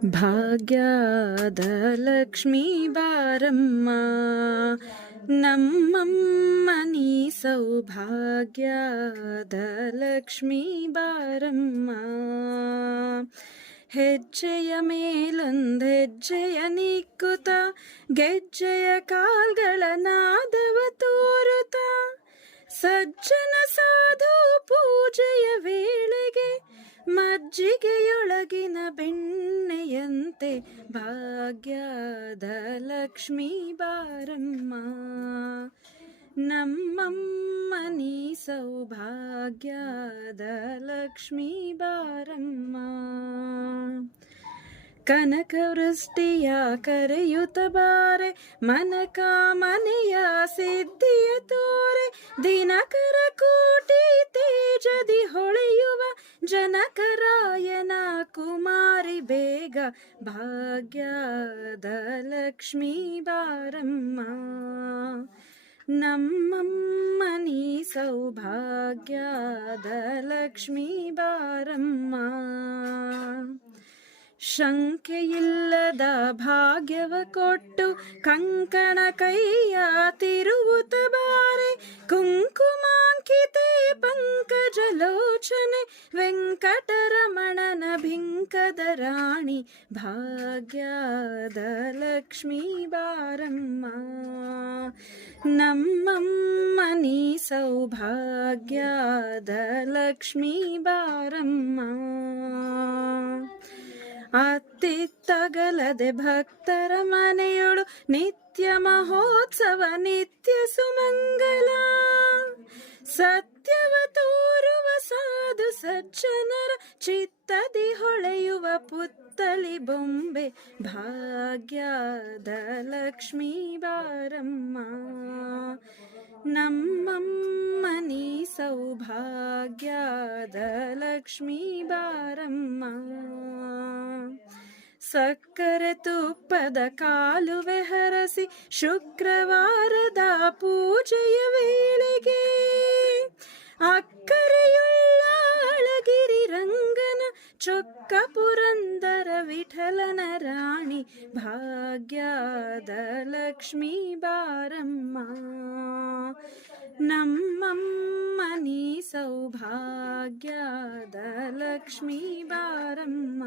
ಭಾಗ್ಯದ ಲಕ್ಷ್ಮೀ ಬಾರಮ್ಮ ನಮ್ಮಮ್ಮ ನೀ ಸೌಭಾಗ್ಯದ ಲಕ್ಷ್ಮೀ ಬಾರಮ್ಮ. ಹೆಜ್ಜೆಯ ಮೇಲೊಂದು ಹೆಜ್ಜೆಯ ನಿಕ್ಕುತ್ತ ಗೆಜ್ಜೆಯ ಕಾಲ್ಗಳ ನಾದವ ತೋರುತ್ತ ಸಜ್ಜನ ಸಾಧು ಪೂಜೆಯ ವೇಳೆಗೆ ಮಜ್ಜಿಗೆಯೊಳಗಿನ ಬೆಣ್ಣೆಯಂತೆ ಭಾಗ್ಯದ ಲಕ್ಷ್ಮೀ ಬಾರಮ್ಮ ನಮ್ಮಮ್ಮ ನೀ ಸೌಭಾಗ್ಯದ ಲಕ್ಷ್ಮೀ ಬಾರಮ್ಮ. ಕನಕ ವೃಷ್ಟಿಯ ಕರೆಯುತ್ತ ಬಾರೆ ಮನಕ ಮನೆಯ ಸಿದ್ಧಿಯ ತೋರೆ ದಿನಕರ ಕೋಟಿ ತೇಜದಿ ಹೊಳೆಯುವ ಜನಕರಾಯನ ಕುಮಾರಿ ಬೇಗ ಭಾಗ್ಯದ ಲಕ್ಷ್ಮೀ ಬಾರಮ್ಮ ನಮ್ಮಮ್ಮ ನೀ ಸೌಭಾಗ್ಯದ ಲಕ್ಷ್ಮೀ ಬಾರಮ್ಮ. ಶಂಕೆಯಿಲ್ಲದ ಭಾಗ್ಯವ ಕೊಟ್ಟು ಕಂಕಣ ಕೈಯ ತಿರುವುತ ಬಾರೆ ಕುಂಕುಮಾಂಕಿತೆ ಪಂಕಜಲೋಚನೆ ವೆಂಕಟರಮಣನ ಭಿಂಕದ ರಾಣಿ ಭಾಗ್ಯದ ಲಕ್ಷ್ಮೀ ಬಾರಮ್ಮ ನಮ್ಮಮ್ಮ ನೀ ಸೌಭಾಗ್ಯದ ಲಕ್ಷ್ಮೀ ಬಾರಮ್ಮ. ಅತ್ತಿತ್ತಗಲದೆ ಭಕ್ತರ ಮನೆಯೊಳು ನಿತ್ಯ ಮಹೋತ್ಸವ ನಿತ್ಯ ಸುಮಂಗಲ ಸತ್ಯವ ತೋರುವ ಸಾಧು ಸಜ್ಜನರ ಚಿತ್ತದಿ ಹೊಳೆಯುವ ಪುತ್ತಳಿ ಬೊಂಬೆ ಭಾಗ್ಯದ ಲಕ್ಷ್ಮೀ ಬಾರಮ್ಮ ನಮ್ಮಮ್ಮ ನೀ ಸೌಭಾಗ್ಯದ ಲಕ್ಷ್ಮೀ ಬಾರಮ್ಮ. ಸಕ್ಕರೆ ತುಪ್ಪದ ಕಾಲುವೆ ಹರಸಿ ಶುಕ್ರವಾರದ ಪೂಜೆಯ ವೇಳೆಗೆ ಅಕ್ಕರೆಯುಳ್ಳ ಅಳಗಿರಿ ರಂಗನ ಚೊಕ್ಕ ಪುರಂದರ ವಿಠಲನ ರಾಣಿ ಭಾಗ್ಯದ ಲಕ್ಷ್ಮೀ ಬಾರಮ್ಮ ನಮ್ಮಮ್ಮ ನೀ ಸೌಭಾಗ್ಯದ ಲಕ್ಷ್ಮೀ ಬಾರಮ್ಮ.